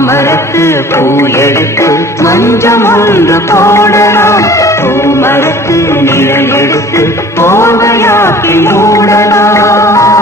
மாமரத்து பூ எடுத்து மஞ்சம் ஒன்று போடலாம், பூமரத்து நிழல் எடுத்து போகையாக்கி மூடலாம்.